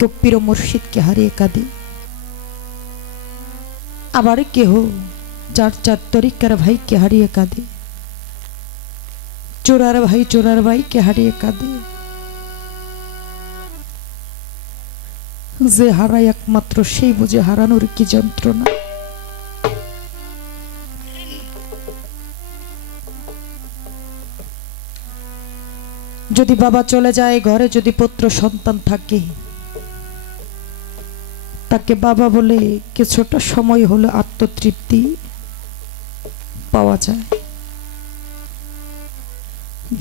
কেউ পীর মুর্শিদকে হারিয়ে কাঁদে, আবার কেহ যার যার তরিকার ভাইকে হারিয়ে কাঁদে, চোরার ভাইকে হারিয়ে কাঁদে। যে হারায় একমাত্র সেই বুঝে হারানোর কি যন্ত্রণা। যদি বাবা চলে যায়, ঘরে যদি পুত্র সন্তান থাকে, তাকে বাবা বলে কিছুটা সময় হলো আত্মতৃপ্তি পাওয়া যায়।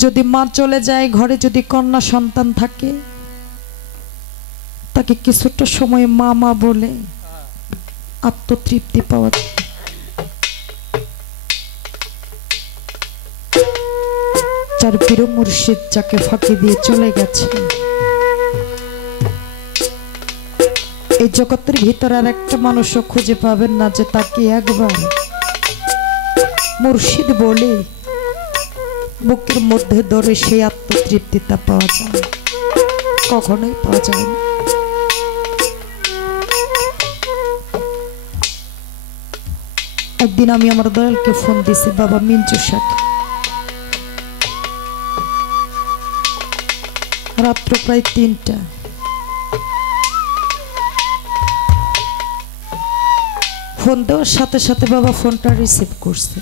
যদি মা চলে যায়, ঘরে যদি কন্যা সন্তান থাকে, তাকে কিছুটা সময় মা মা বলে আত্মতৃপ্তি পাওয়া যায়। যার পীর মুর্শিদ যাকে ফাঁকি দিয়ে চলে গেছে, এই জগতের ভিতর আর একটা মানুষও খুঁজে পাবেন না যে তাকে একবার মুর্শিদ বলে বুকের মধ্যে ধরে সেই আত্মতৃপ্তিটা পাওয়া যায়, কখনোই পাওয়া যায় না। একদিন আমি আমার দয়ালকে ফোন দিছি, বাবা মিঞ্চু সাথে, রাত্র প্রায় 3টা। ফোন দেওয়ার সাথে সাথে বাবা ফোনটা রিসিভ করছে।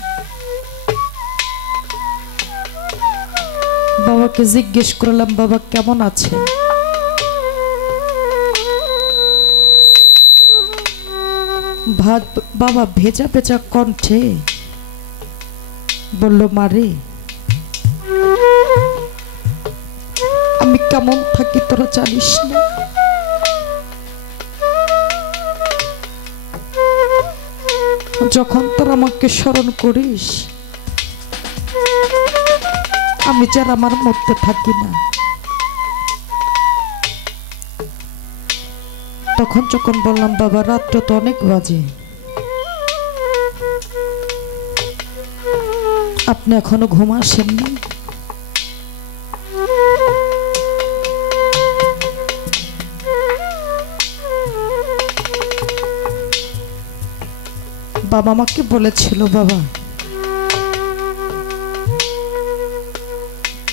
বাবাকে জিজ্ঞেস করলাম, বাবা কেমন আছে? বাবা ভেজা ভেজা কণ্ঠে বলল, মারে আমি কেমন থাকি তোরা জানিস না। যখন তোরা আমাকে স্মরণ করিস, আমি যার আমার মধ্যে থাকি না। তখন যখন বললাম, বাবা রাত্র তো অনেক বাজে, আপনি এখনো ঘুম আসেননি? বাবা আমাকে বলেছিল, বাবা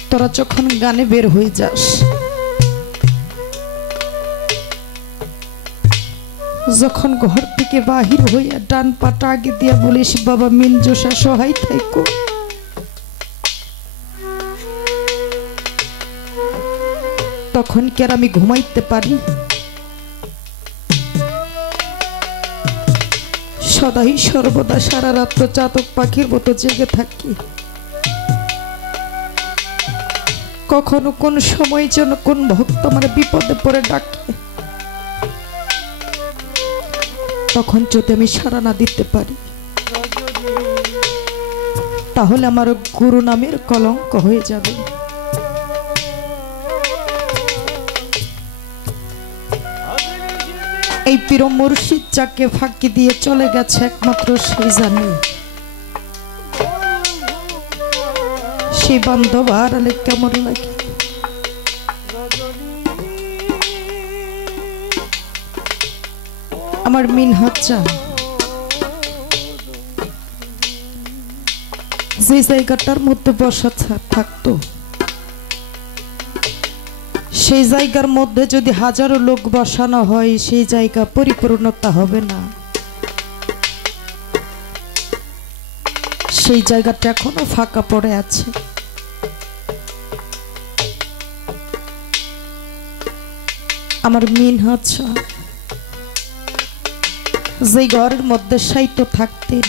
তোরা যখন গানে বের হয়ে যাস, যখন ঘর থেকে বাহির হইয়া ডান পাটা আগে দিয়া বলিস, বাবা মিনজোসা সহায় থাইকো, তখন কি আর আমি ঘুমাইতে পারি? সদাই সর্বদা সারা রাত্র চাতক পাখির মতো জেগে থাকি। কখনো কোন সময় যেন কোন ভক্ত আমার বিপদে পড়ে ডাকে, তখন যদি আমি সাড়া না দিতে পারি, তাহলে আমার গুরু নামের কলঙ্ক হয়ে যাবে। এই পীর মুর্শিদ যাকে ফাঁকি দিয়ে চলে গেছে, একমাত্র সেই জানে। সেই বান্ধব হারালে কেমন লাগে। আমার মিনহাজ চান যে জায়গাটার মধ্যে বসা থাকতো, সেই জায়গার মধ্যে যদি হাজারো লোক বসানো হয়, সেই জায়গা পরিপূর্ণতা হবে না। সেই জায়গাটা এখনো ফাঁকা পড়ে আছে। আমার মিনহাজ যে ঘরের মধ্যে সাইতো থাকতেন,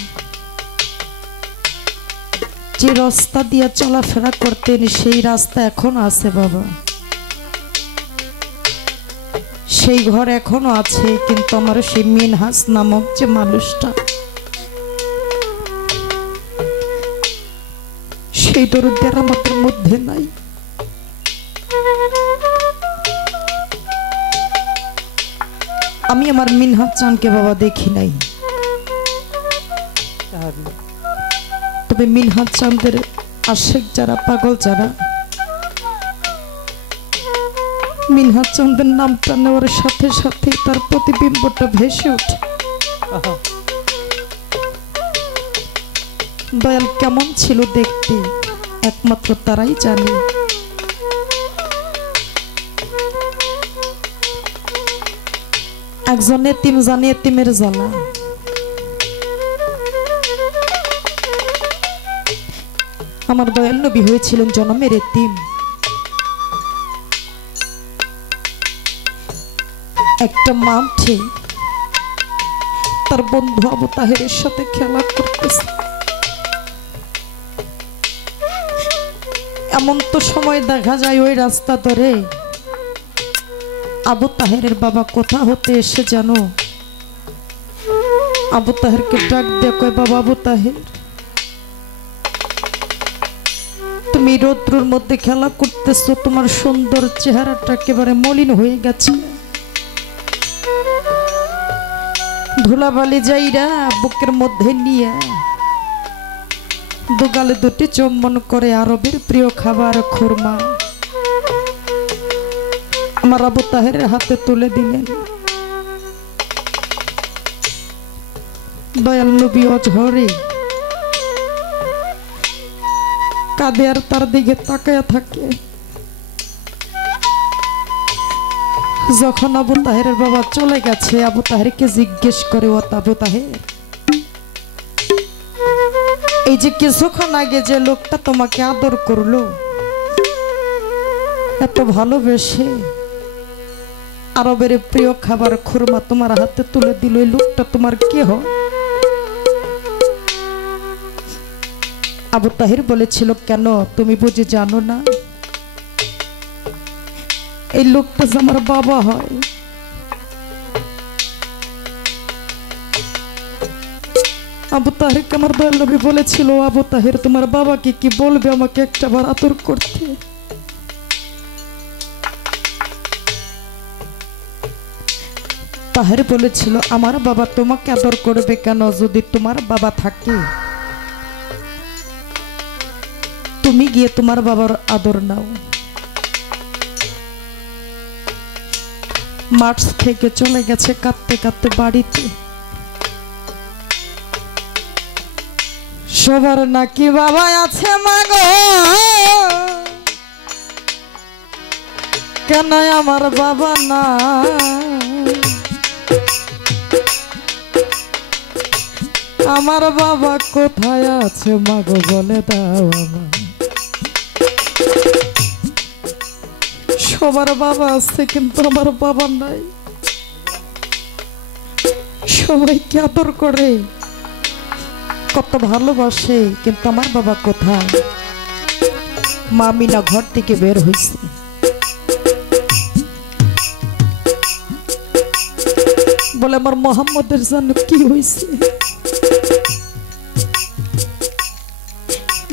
যে রাস্তা দিয়ে চলাফেরা করতেন, সেই রাস্তা এখনো আছে বাবা, সেই ঘর এখনো আছে। কিন্তু আমার সেই মিনহাজ নামক যে মানুষটা, সেই দরদের আমাদের মধ্যে নাই। আমি আমার মিনহাজ চানকে বাবা দেখি নাই, তবে মিনহাজ চাঁদের আশেক যারা, পাগল যারা, মিনহা চন্দের নামটা নেওয়ার সাথে সাথে তার প্রতিবিম্বটা ভেসে ওঠে। দয়াল কেমন ছিল দেখতে একমাত্র তারাই জানে। একজন এতিম জানে এতিমের জ্বালা। আমার দয়াল নবী হয়েছিলেন জন্মের এতিম। একটা মাঠে তার বন্ধু আবু তাহেরের সাথে খেলা করতেছে। এমন তো সময় দেখা যায় ওই রাস্তা ধরে আবু তাহেরের বাবা কোথা হতে এসে জানো আবু তাহেরকে ডাক দিয়ে কয়, বাবা আবু তাহের, তুমি রৌদ্রের মধ্যে খেলা করতেছো, তোমার সুন্দর চেহারাটা একেবারে মলিন হয়ে গেছে। ধুলাবালি যাইরা বুকের মধ্যে নিয়ে দুগালে দুটি চুম্বন করে আরবের প্রিয় খাবার খুরমা আমার আবু তাহেরের হাতে তুলে দিলেন। দয়াল নবী অঝরে কাঁদে আর তার দিকে তাকায়া থাকে। যখন আবু তাহেরের বাবা চলে গেছে, আবু তাহেরকে জিজ্ঞেস করে, ও আবু তাহের, এই যে কিছুক্ষণ আগে যে লোকটা তোমাকে আদর করলো, এত ভালোবেসে আরবের প্রিয় খাবার খুরমা তোমার হাতে তুলে দিল, এই লোকটা তোমার কে হয়? আবু তাহের বলেছিল, কেন তুমি বুঝি জানো না? এই লোকটা যে আমার বাবা হয়। আবু তাহেরকে আমার দয়াল নবী বলেছিল, আবু তাহের তোমার বাবাকে কি বলবে আমাকে একটা বার আদর করতে? তাহের বলেছিল, আমার বাবা তোমাকে আদর করবে কেন? যদি তোমার বাবা থাকে তুমি গিয়ে তোমার বাবার আদর নাও। মাঠ থেকে চলে গেছে কাঁদতে কাঁদতে বাড়িতে। সবার নাকি বাবা আছে মাগো, কেন আমার বাবা না? আমার বাবা কোথায় আছে মাগো বলে দাও আমার। সবার বাবা আছে কিন্তু আমার বাবা নাই। সবাইকে আদর করে, কত ভালোবাসে, কিন্তু আমার বাবা কোথায়? মা মিনা ঘর থেকে বের হয়েছে। বলে, আমার মোহাম্মদের জন্য কি হয়েছে?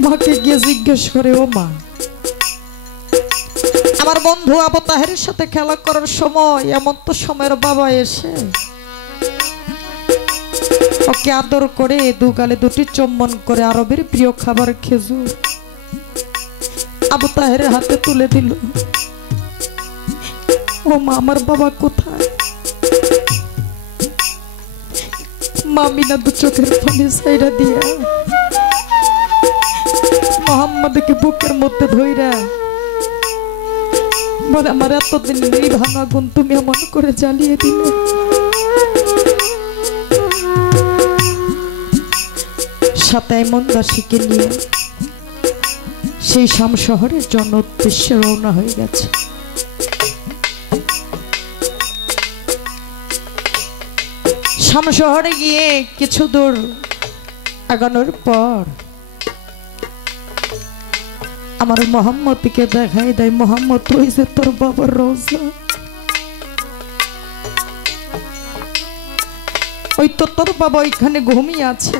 মাকে গিয়ে জিজ্ঞেস করে, ও মা, আমার বন্ধু আবু তাহেরের সাথে খেলা করার সময় এমন তো সময়ের বাবা এসে ওকে আদর করে দুগালে দুটি চুম্বন করে আরবের প্রিয় খাবার খেজুর আবু তাহেরের হাতে তুলে দিল। ও মা, আমার বাবা কোথায়? মা মিনা দু চোখের পানি সাইরা দিয়া মোহাম্মদকে বুকের মধ্যে ধইরা বলে, আমার এতদিন এই ভাঙা গুণ তুমি এমন করে জ্বালিয়ে দিলে। সাথে মন্দাসীকে নিয়ে সেই শাম শহরের জন্য উদ্দেশ্যে রওনা হয়ে গেছে। শাম শহরে গিয়ে কিছু দূর আগানোর পর আমার মোহাম্মদকে দেখাই দেয়, মোহাম্মদ ওই যে তোর বাবার রওজা, ওই তো তোর বাবা ওইখানে ঘুমিয়ে আছে,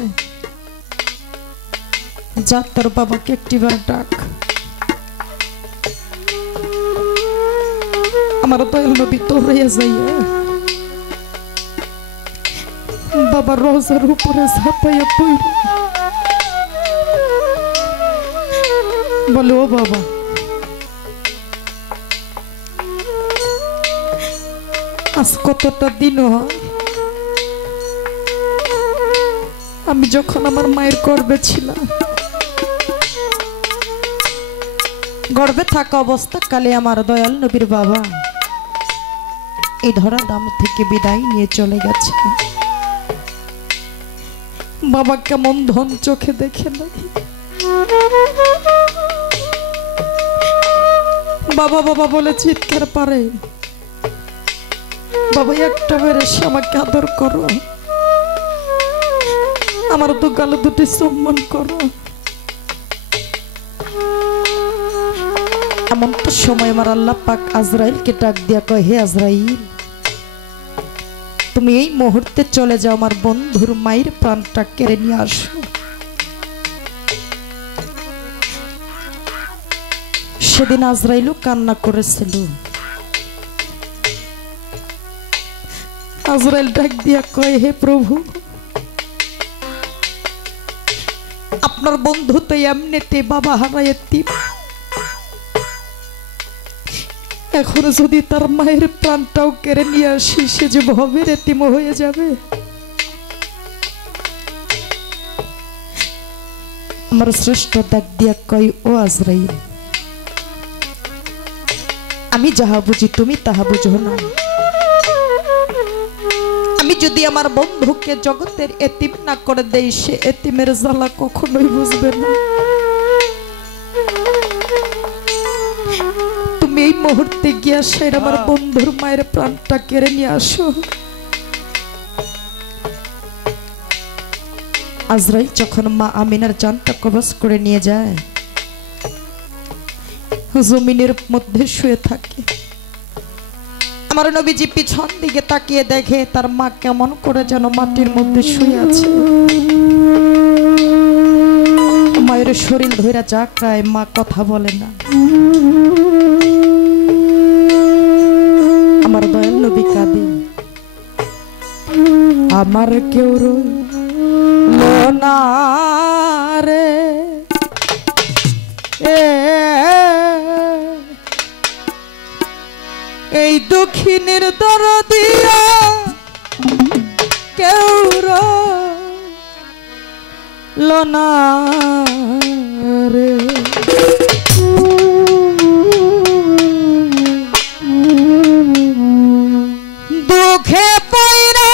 যা তোর বাবাকে একটিবার ডাক। আমার দয়াল নবী দৌড়াইয়া যাইয়া বাবার রওজার উপরে ঝাঁপাইয়া পড়ে বলে, ও বাবা, আজ কতটা দিন হয় আমি যখন আমার মায়ের গর্ভে ছিলাম, গর্ভে থাকা অবস্থা কালে আমার দয়াল নবীর বাবা এই ধরা দাম থেকে বিদায় নিয়ে চলে গেছে। বাবা কেমন ধন চোখে দেখে নাই। বাবা বাবা বলে চিৎকার পারে, বাবা একটা বার এসে আমাকে আদর করো, আমার দু গালে দুটি সম্মান করো। এমন তো সময় আমার আল্লাহ পাক আজরাইলকে ডাক দিয়া কয়, হে আজরাইল, তুমি এই মুহূর্তে চলে যাও, আমার বন্ধুর মায়ের প্রাণটা কেড়ে নিয়ে আসো। সেদিন আজরাইলও কান্না করেছিল। আজরাইল ডাক দিয়া কয়, হে প্রভু, আপনার বন্ধু তো এমনিতে বাবা হারায় এতিম, এখন যদি তার মায়ের প্রাণটাও কেড়ে নিয়ে আসি সে যে ভবের এতিম হয়ে যাবে। আমার শ্রেষ্ঠ ডাক দিয়া কয়, ও আজরাইল, আমি যাহা বুঝি তুমি তাহা বুঝো না। আমি যদি আমার বন্ধুকে জগতের এতিম না করে দেই সে এতিমের জ্বালা কখনোই বুঝবে না। তুমি এই মুহূর্তে গিয়া সে আমার বন্ধুর মায়ের প্রাণটা কেড়ে নিয়ে আসো। আজরাইল যখন মা আমিনার জানটা কবজ করে নিয়ে যায়, জমিনের মধ্যে শুয়ে থাকে। আমার নবীজি পিছন দিকে তাকিয়ে দেখে তার মা কেমন করে যেন মাটির মধ্যে শুয়ে আছে। মায়ের শরীর ধরে চাকায়, মা কথা বলে না। আমার দয়াল নবী কাঁদে, আমার কেউ রইল না রে, এই দক্ষিণের দরদিয়া কেউ রইল না রে। দুঃখে পয়রা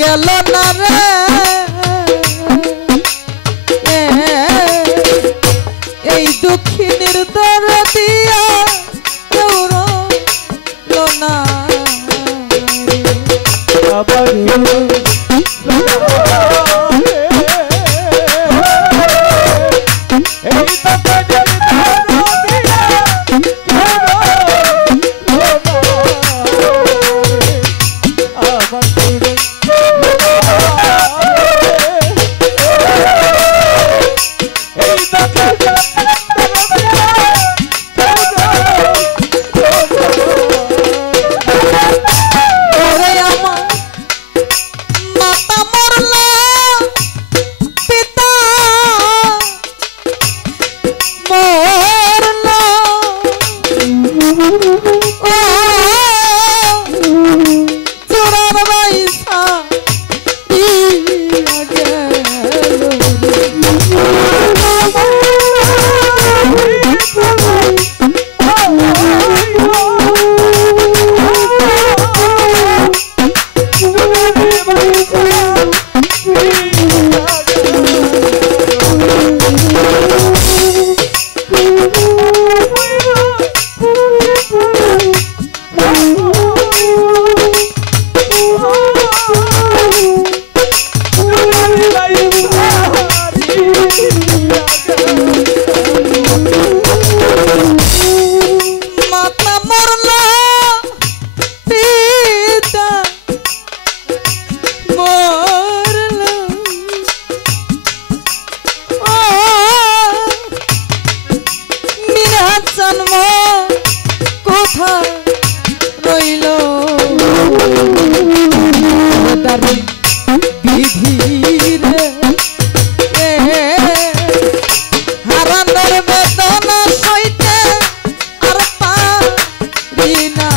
গেল না রে, এই দক্ষিণের দরদিয়া কেউ রইল না। Oh জন্ম কোথায় রইল দারুণ বিধি রে হারানোর বেদনা সইতে আর পারি না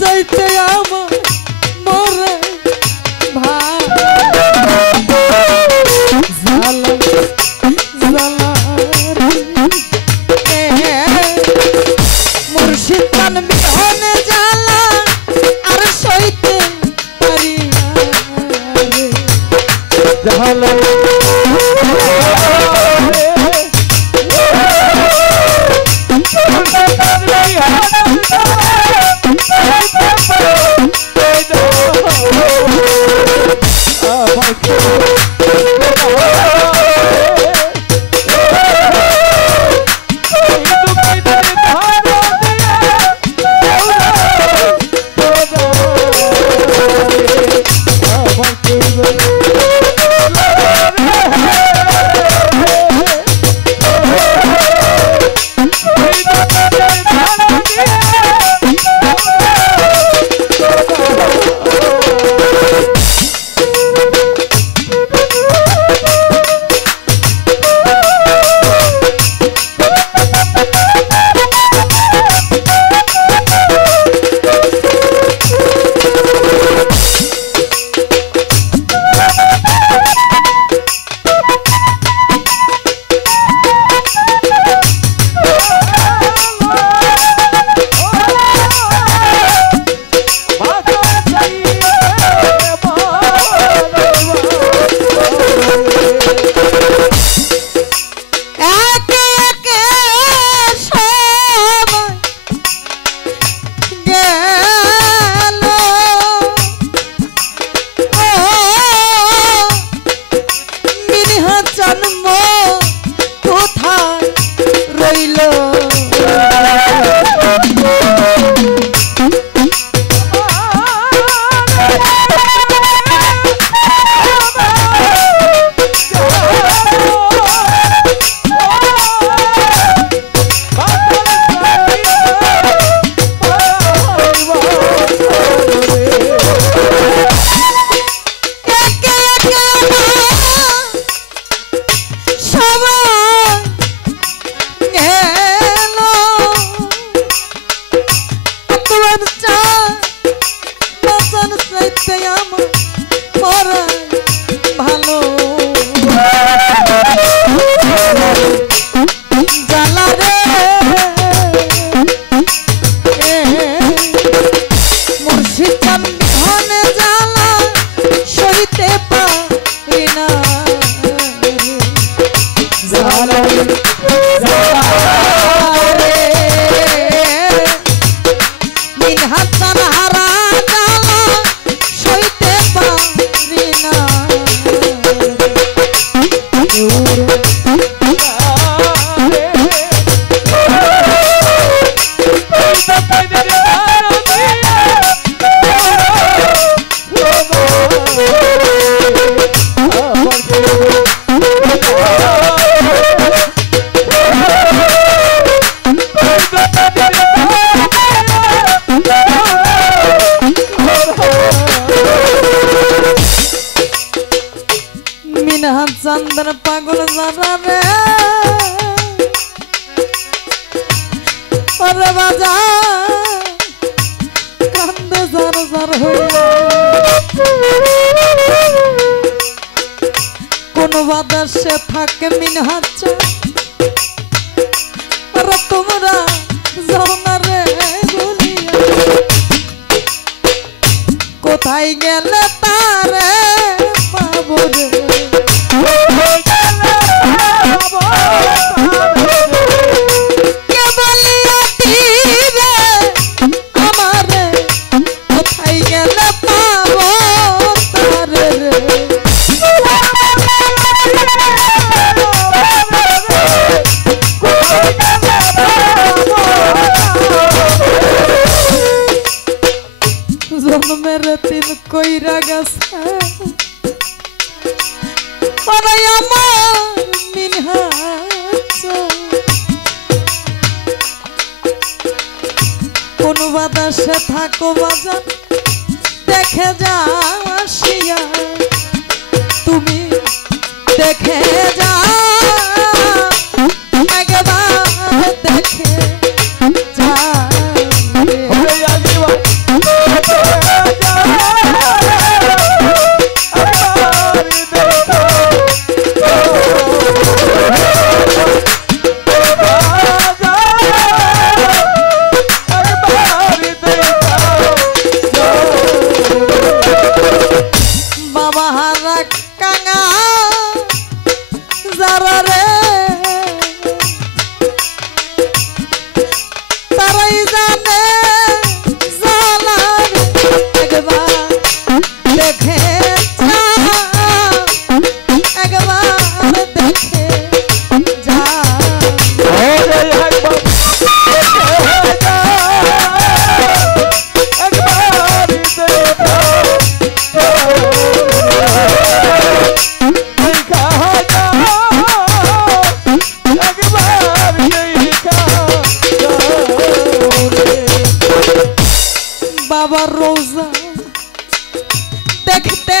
চাইতে আমার মরে ভাই জালা জালা মুর্শিদ পান বিহনে জালা আর সইতে পারি জালা ওরে বাজা কান্দে জার জার হইয়া কোন বাদেশে থাকে মিনহাচ্চা আরে তোমরা যাও না রে বলিয়া কোথায় গেলে তারে পাবো রে मेरे तीन कोई रगस है और আমার মিনহাচ্চা কোন বাতাসে থাকো বাজান দেখে যাও আসিয়া তুমি দেখে যাও একবার দেখে যাও बाबा रोजा देखते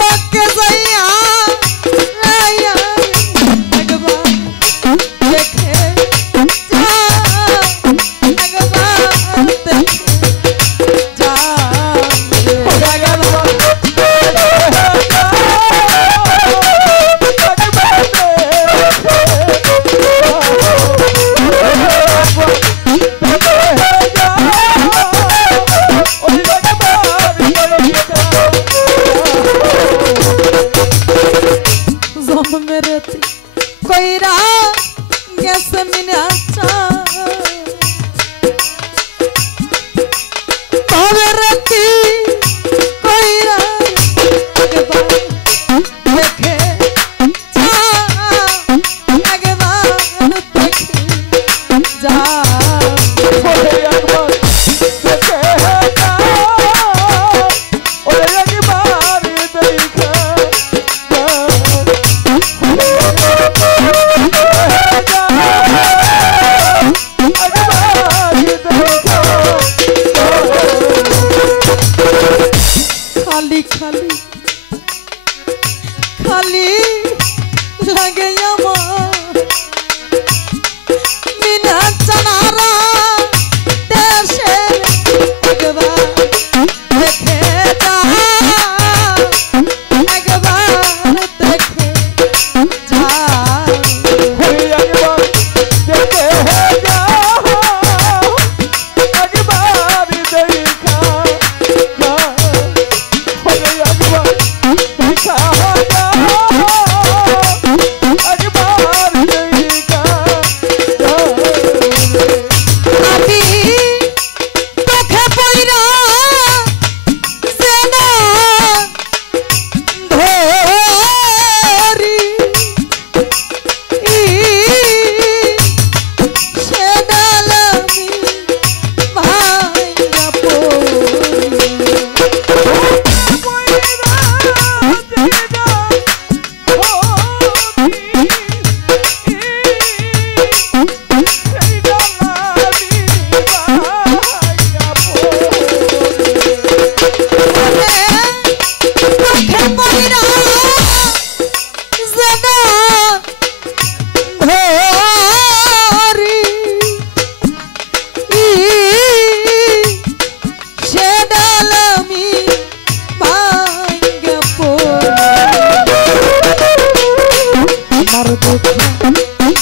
मक्के जैया देखे कोईरा गैस मिनहाच्चा भावेरती कोईरा एकबार देखे जा एकबार देखे जा ओरे एकबार देखे जा ओरे एकबार देखे जा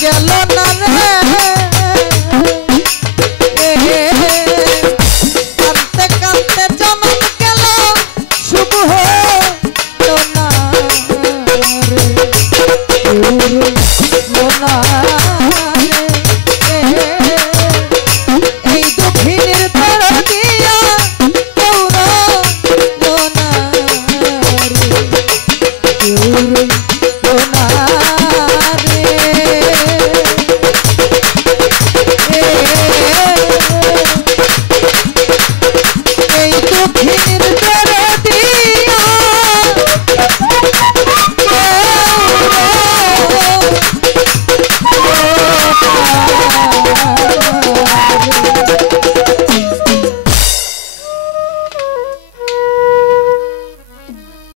গেল না রে